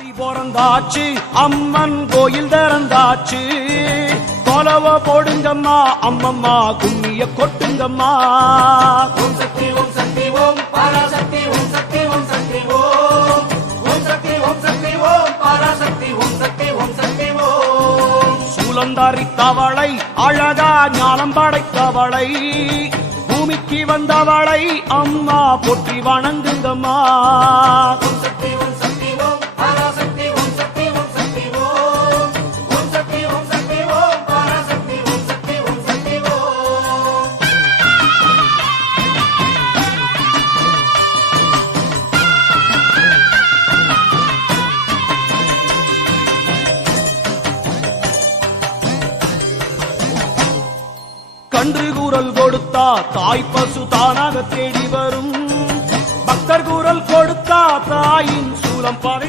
ஆடி பிறந்தாச்சு அம்மன் கோயில் திறந்தாச்சு கொலவ போடுங்கம்மா அம்மம்மா கும்மிய கொட்டுங்கம்மா. ஓம் சக்தி ஓம் சக்தி ஓம் பராசக்தி ஓம் சக்தி ஓம் சக்தி ஓம் ஓம் சக்தி ஓம் சக்தி ஓம் பராசக்தி ஓம் சக்தி ஓம் சக்தி ஓம். சூலந்தாரி தவளை அழகா ஞானம் படைத்தவளை பூமிக்கு வந்தவளை அம்மா போற்றி வணங்குங்கம்மா. ஓம் சக்தி ஓம் சக்தி ஓம் பராசக்தி ஓம் சக்தி ஓம் சக்தி ஓம் ஓம் சக்தி ஓம் சக்தி ஓம் பராசக்தி ஓம் சக்தி ஓம் சக்தி ஓம். கன்று கூறல் கொடுத்தா தாய் பசு தானாக தேடி வரும், பக்தர் கூறல் கொடுத்தா தாயின் சூலம் படை